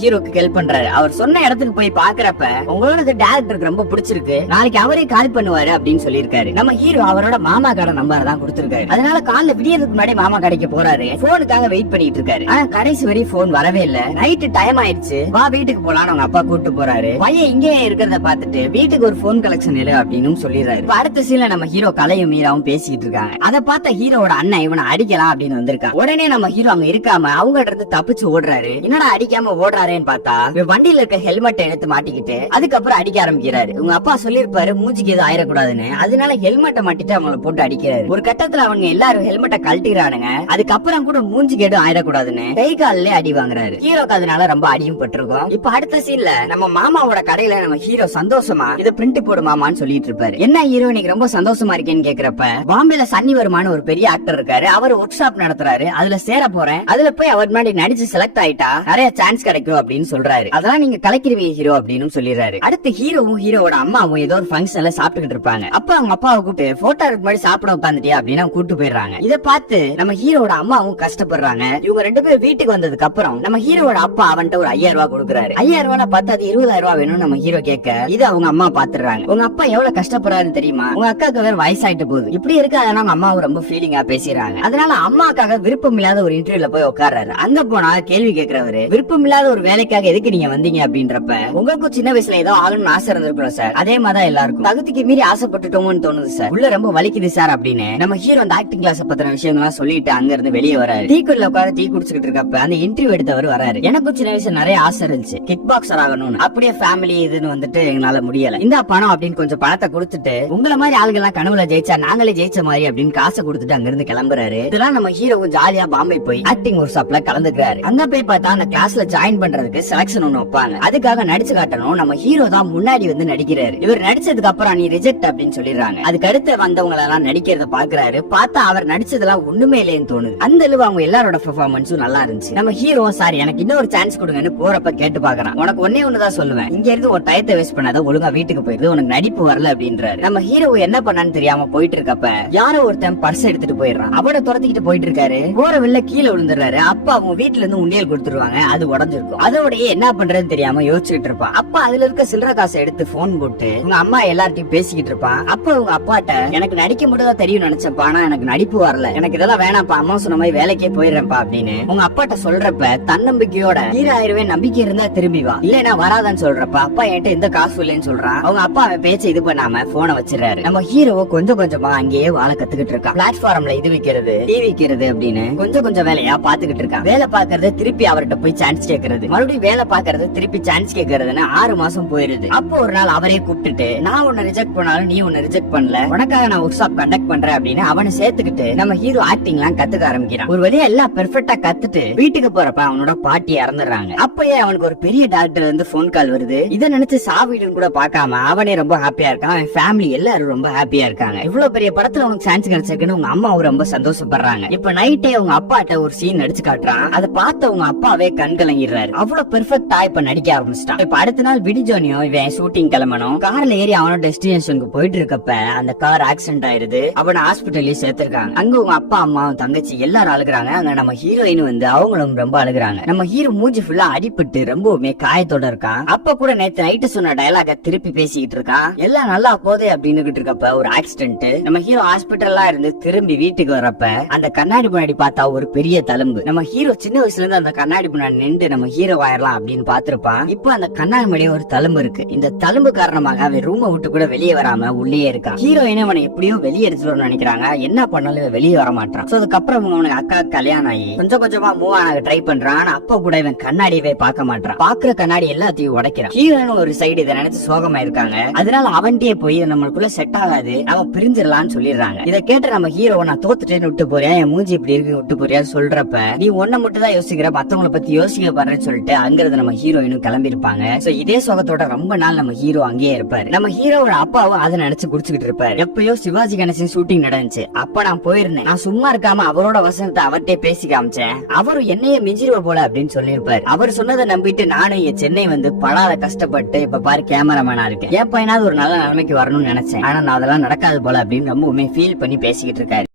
ஹீரோக்கு ஹெல்ப் பண்றாரு. அவர் சொன்ன இடத்துக்கு போய் பாக்குறப்ப உங்களோட டைரக்டருக்கு ரொம்ப பிடிச்சிருக்கு, நாளைக்கு அவரே கால் பண்ணுவாரு அப்படின்னு சொல்லியிருக்காரு. நம்ம ஹீரோ அவரோட மாமா கடை நம்பர் தான் கொடுத்திருக்காரு. அதனால காலைல விடியறதுக்கு முன்னாடி மாமா கடைக்கு போறாரு. போனுக்காக வெயிட் பண்ணிட்டு இருக்காரு. ஆனா கடைசி வரை போன் வரவே இல்ல. நைட்டு டைம் ஆயிடுச்சு, வா வீட்டுக்கு போலான்னு அவங்க அப்பா கூட்டு போறாரு. பையன் இங்கே இருக்கிறத பாத்துட்டு வீட்டுக்கு ஒரு போன் கலெக்ஷன் இல்ல அப்படின்னு சொல்லிடுறாரு. அடுத்த சீன்ல நம்ம ஹீரோ கலையும் மீராவும் பேசிட்டு இருக்காங்க. அதை பார்த்த ஹீரோட அண்ணன் இவனை அடிக்கலாம் அப்படின்னு வந்திருக்கான். உடனே நம்ம ஹீரோ அங்க இருக்காம அவங்க இருந்து தப்பிச்சு ஓடுறாரு. என்னடா அடிக்காம ஓடுறாருன்னு பார்த்தா வண்டியில இருக்க ஹெல்மெட் எடுத்து மாட்டிக்கிட்டு அதுக்கப்புறம் அடிக்க ஆரம்பிக்கிறாரு. உங்க அப்பா சொல்லிருப்பாரு மூஞ்சிக்கு எதுவும் ஆயிடக்கூடாதுன்னு, அதனால ஹெல்மெட்டை மாட்டிட்டு அவங்கள போட்டு அடிக்கிறாரு. ஒரு கட்டத்துல அவங்க எல்லாரும் ஹெல்மெட்டை கழட்டிக்கிறானுங்க. அதுக்கப்புறம் கூட மூஞ்சிக்கு எதுவும் ஆயிடக்கூடாதுன்னு கை காலிலே அடி வாங்குறாரு. ஹீரோக்கு அதனால ரொம்ப அடியும் பட்டிருக்கும். இப்ப அடுத்த சீன்ல நம்ம மாமாவோட கடையில நம்ம ஹீரோ சந்தோஷமா இதை பிரிண்ட் போடு மாமான்னு சொல்லிட்டு இருப்பாரு. என்ன ஹீரோ இன்னைக்கு ரொம்ப சந்தோஷமா இருக்கேன்னு கேக்குறப்ப பாம்பேல சன்னி வருமான ஒரு பெரிய ஆக்டர் இருக்காரு, அவர் ஒர்க் ஷாப் நடத்துறாரு, அதுல சேர போறேன், அதுல போய் அவர் முன்னாடி நடிச்சு செலக்ட் ஆயிட்டா நிறைய சான்ஸ் கிடைக்கும் அப்படின்னு சொல்றாரு. அதெல்லாம் நீங்க கலக்கிருவீங்க ஹீரோ அப்படின்னு சொல்லிடுறாரு. அடுத்து ஹீரோவும் ஹீரோட அம்மாவும் ஏதோ ஒரு ஃபங்க்ஷன்ல சாப்பிட்டுக்கிட்டு இருப்பாங்க. அப்ப அவங்க அப்பாவை கூப்பிட்டு போட்டோக்கு முன்னாடி சாப்பிட உட்காந்துட்டியா அப்படின்னு கூட்டு போயிடுறாங்க. இதை பார்த்து நம்ம ஹீரோட அம்மாவும் கஷ்டப்படுறாங்க. இவங்க ரெண்டு பேரும் வீட்டுக்கு வந்ததுக்கு அப்புறம் நம்ம ஹீரோட அப்பா அவன்கிட்ட ஒரு 5000 ரூபாய் கொடுக்குறாரு. 5000 ரூபாய் பார்த்து அது 20000 ரூபாய் வேணும் நம்ம ஹீரோ கேட்க, இது அவங்க அம்மா பாத்துறாங்க. உங்க அப்பா எவ்வளவு கஷ்டப்படுறாருன்னு தெரியுமா, உங்க அக்காக்கு வேற வயசாயிட்டு போகுது, இப்படி இருக்காதுன்னா அவங்க அம்மாவும் ரொம்ப ஃபீலிங்கா பேசுறாங்க. அதனால அம்மாக்காக விருப்பம் இல்லாத ஒரு இன்டர்வியூல போய் உட்கார்றாரு. அங்க போனா கேள்வி கேட்கிறவரு, விருப்பம் இல்லாத ஒரு வேலைக்காக எதுக்கு நீங்க வந்தீங்க அப்படின்றப்ப, உங்களுக்கும் சின்ன வயசுல ஏதோ ஆகணும்னு ஆசை இருந்திருக்கணும் சார், அதே மாதிரி எல்லாருக்கும் தகுதிக்கு மீறி ஆசைப்பட்டுட்டோம்னு தோணுது சார், உள்ள ரொம்ப வலிக்குது சார் அப்படின்னு நம்ம ஹீரோ அந்த ஆக்டிங் கிளாஸ் பத்தின விஷயங்கள்லாம் சொல்லிட்டு அங்க இருந்து வெளியே வராரு. டீக்குள்ள உட்காந்து டீ குடிச்சுக்கிட்டு இருக்கப்ப அந்த இன்டர்வியூ எடுத்தவர் வராரு. எனக்கும் சின்ன வயசுல நிறைய ஆசை இருந்துச்சு, கிக் பாக்ஸர் ஆகணும்னு, அப்படியே ஃபேமிலி இதுன்னு வந்துட்டு எங்களால முடியல, இந்த பணம் அப்படின்னு கொஞ்சம் பணத்தை கொடுத்துட்டு உங்களை மாதிரி ஆளுகள் எல்லாம் கனவுல ஜெயிச்சா நாங்களே ஜெயிச்ச மாதிரி அப்படின்னு காசை கொடுத்துட்டு அங்க இருந்து கிளம்புறாரு. இதெல்லாம் நம்ம ஹீரோவும் ஜாலியா பாம்பே போய் ஆக்டிங் ஒர்க் ஷாப்ல கலந்துக்கிறாரு. அங்க போய் பார்த்தா அந்த கிளாஸ்ல ஜாயின் பண்றதுக்கு செலக்ஷன் ஒண்ணு வைப்பாங்க. அதுக்காக நடிச்சு காட்டணும். நம்ம ஹீரோ தான் முன்னாடி வந்து நடிக்கிறாரு. இவர் நடிச்சதுக்கு அப்புறம் நீ ரிஜெக்ட் அப்படின்னு சொல்லிடுறாங்க. அதுக்கு அடுத்து வந்தவங்க எல்லாம் நடிக்கிறத பாக்குறாரு. பார்த்தா அவர் நடிச்சதெல்லாம் ஒண்ணுமே இல்லைன்னு தோணுது. அந்த அளவு அவங்க எல்லாரோட பெர்ஃபார்மன்ஸும் நல்லா இருந்துச்சு. நம்ம ஹீரோ சார் எனக்கு இன்னொரு சான்ஸ் கொடுங்கன்னு போறப்ப கேட்டு பாக்குறான். உனக்கு ஒன்னே ஒண்ணுதான் சொல்லுவேன், இங்க இருந்து ஒரு டயத்தை வேஸ்ட் பண்ணாத, ஒழுங்கா வீட்டுக்கு போயிடுது, உனக்கு நடிப்பு வரல அப்படின்றாரு. நம்ம ஹீரோ என்ன பண்ணான்னு தெரியாம போயிட்டு இருக்கப்ப யாரோ ஒருத்தன் பர்ஸ் எடுத்துட்டு போயிடுறான். அவனை துரத்திக்கிட்டு போயிட்டு இருக்காரு. போற வெளில கீழே விழுந்துடுறாரு. அப்ப அவங்க வீட்டுல இருந்து உண்டியல் கொடுத்துருவாங்க, அது உடஞ்சிருக்கும். அதோடய என்ன பண்றதுன்னு தெரியாம யோசிச்சுட்டு இருப்பான். அப்ப அதுல இருக்க சில்லற காசை எடுத்து போன் போட்டு உங்க அம்மா எல்லார்ட்டையும் பேசிக்கிட்டு இருப்பான். அப்ப உங்க அப்பாட்ட எனக்கு நடிக்க மட்டும் தான் தெரியும் நினைச்சப்பா, ஆனா எனக்கு நடிப்பு வரல, எனக்கு இதெல்லாம் வேணாப்பா, அம்மா சொன்ன மாதிரி வேலைக்கே போயிடுறேன்ப்பா அப்படின்னு உங்க அப்பாட்ட சொல்றப்ப தன்னம்பிக்கையோட 20000 நம்பிக்கை இருந்தா திரும்பி வா, இல்லன்னா வராதான்னு சொல்றப்ப அப்பா என்கிட்ட எந்த காசு இல்லைன்னு சொல்றான். அவங்க அப்பா அவன் பேச்ச இது பண்ணாம போனை வச்சிடறாரு. நம்ம ஹீரோ கொஞ்சம் கொஞ்சமா அங்கேயே வாழ கத்துக்கிட்டு இருக்கான். பிளாட்ஃபார்ம்ல இது விக்கிறது டிவி விக்கிறது அப்படின்னு கொஞ்சம் கொஞ்சம் வேலையா பாத்துக்கிட்டு இருக்கான். வேலை பாக்குறது திருப்பி அவர்கிட்ட போய் சான்ஸ் கேட்கறது, மறுபடியும் வேலை பாக்குறது திருப்பி சான்ஸ் கேட்கறதுன்னு 6 மாசம் போயிருது. அப்போ ஒரு நாள் அவரே கூப்பிட்டுட்டு நான் உன்னை ரிஜெக்ட் பண்ணாலும் நீ உன்னை ரிஜெக்ட் பண்ணல, உனக்காக நான் ஒர்க் ஷாப் கண்டக்ட் பண்றேன் அப்படின்னு அவனை சேர்த்துக்கிட்டு நம்ம ஹீரோ ஆக்டிங் எல்லாம் கத்துக்க ஆரம்பிக்கிறான். ஒரு வழியா எல்லாம் பெர்ஃபெக்ட்டா கத்துட்டு வீட்டுக்கு போறப்ப அவனோட பாட்டி இறந்துடுறாங்க. அப்பயே அவனுக்கு ஒரு பெரிய டாக்டர் இருந்து போன் கால் வருது. இதை நினைச்சு சாவிடுன்னு கூட பாக்காம அவனே ரொம்ப ஹாப்பியா இருக்கான். அவன் ஃபேமிலி எல்லாரும் ரொம்ப ஹாப்பியா இருக்காங்க. இவ்வளவு பெரிய படத்துல உனக்கு சான்ஸ் கிடைச்சிருக்குன்னு உங்க அம்மாவும் ரொம்ப சந்தோஷப்படுறாங்க. இப்ப நைட்டே உங்க அப்பாட்ட ஒரு சீன் நடிச்சு காட்டுறான். அதை பார்த்த உங்க அப்பாவே கண் கலங்கிடுறாரு. அவ்வளவு பெர்ஃபெக்ட்டா இப்ப நடிக்க ஆரம்பிச்சிட்டான். இப்ப அடுத்த நாள் விடிஞ்சோனியும் இவன் ஷூட்டிங் கிளம்பணும். கார்ல ஏறி அவனோட டெஸ்டினேஷனுக்கு போயிட்டு இருக்கப்ப அந்த கார் ஆக்சிடென்ட் ஆயிருது. அவனை ஹாஸ்பிட்டல்ல சேர்த்திருக்காங்க. அங்க உங்க அப்பா அம்மாவும் தங்கச்சி எல்லாரும் அழுகுறாங்க. அங்க நம்ம ஹீரோயின் வந்து அவங்களும் ரொம்ப அழுகுறாங்க. நம்ம ஹீரோ மூஞ்சி ஃபுல்லா அடிபட்டு ரொம்பவுமே காயத்தோட இருக்கான். அப்ப கூட நேத்து நைட்டு சொன்ன டயலாக திருப்பி பேசிக்கிட்டு இருக்கான். எல்லாம் நல்லா போதே அப்படின்னு இருக்கப்ப ஒரு ஆக்சிடென்ட். நம்ம ஹீரோ ஹாஸ்பிட்டல்லா இருந்து திரும்பி வீட்டுக்கு வரப்ப அந்த கண்ணாடி முன்னாடி பார்த்தா ஒரு பெரிய தழும்பு. நம்ம ஹீரோ சின்ன வயசுல இருந்து அந்த கண்ணாடி முன்னாடி நின்று நம்ம ஹீரோ ஆயிரலாம் அப்படின்னு பாத்துருப்பான். இப்ப அந்த கண்ணாடி முன்னாடி ஒரு தழும்பு இருக்கு. இந்த தழும்பு காரணமாக அவன் ரூமை விட்டு கூட வெளியே வராம உள்ளே இருக்கான். ஹீரோயினே அவனை எப்படியோ வெளியே எடுத்துட்டு நினைக்கிறாங்க. என்ன பண்ணாலும் வெளியே வர மாட்டான். அதுக்கப்புறம் அவனுக்கு அக்கா கல்யாணம் ஆகி கொஞ்சம் கொஞ்சமா மூவ் ஆன ட்ரை பண்றான். ஆனா அப்ப கூட இவன் கண்ணாடியவே பார்க்க மாட்டான். பாக்குற கண்ணாடி எல்லாத்தையும் உடைக்கிறான். ஹீரோயின் ஒரு சைடு இதை நினைச்சு சோகமா இருக்காங்க. அதனால அவன்கிட்டயே போய் நம்மளுக்குள்ள செட் ஆகாது, அவன் பிரிஞ்சிடலாம்னு சொல்லிடுறாங்க. இதை கேட்ட நம்ம ஹீரோ நான் தோத்துட்டேன்னு விட்டு போறேன், என் மூஞ்சி இப்படி இருக்கு விட்டு போறியா சொல்றப்ப நீ ஒன்ன மட்டும் தான் யோசிக்கிற, மத்தவங்களை பத்தி யோசிக்க பாருன்னு சொல்லிட்டு அங்கிருந்து நம்ம ஹீரோயினும் கிளம்பி இருப்பாங்க. இதே சோகத்தோட ரொம்ப நாள் நம்ம ஹீரோ அங்கேயே இருப்பாரு. நம்ம ஹீரோவோட அப்பாவும் அதை நினைச்சு குடிச்சுக்கிட்டு இருப்பாரு. எப்பயோ சிவாஜி கணேசன் ஷூட்டிங் நடந்துச்சு. அப்ப நான் போயிருந்தேன். நான் சும்மா இருக்காம அவரோட வசனத்தை அவர்கிட்ட பேசி காமிச்சேன். அவரும் என்னைய மிஞ்சிருவ போல அப்படின்னு சொல்லியிருப்பாரு. அவர் சொன்னதை நம்பிட்டு நானும் என் சென்னை வந்து படாத கஷ்டப்பட்டு இப்ப பாரு கேமராமேனா இருக்கேன். என் பையனாவது ஒரு நல்ல நிலைமைக்கு வரணும்னு நினைச்சேன். ஆனா நான் அதெல்லாம் நடக்காது போல அப்படின்னு ரொம்பவுமே ஃபீல் பண்ணி பேசிக்கிட்டு இருக்காரு.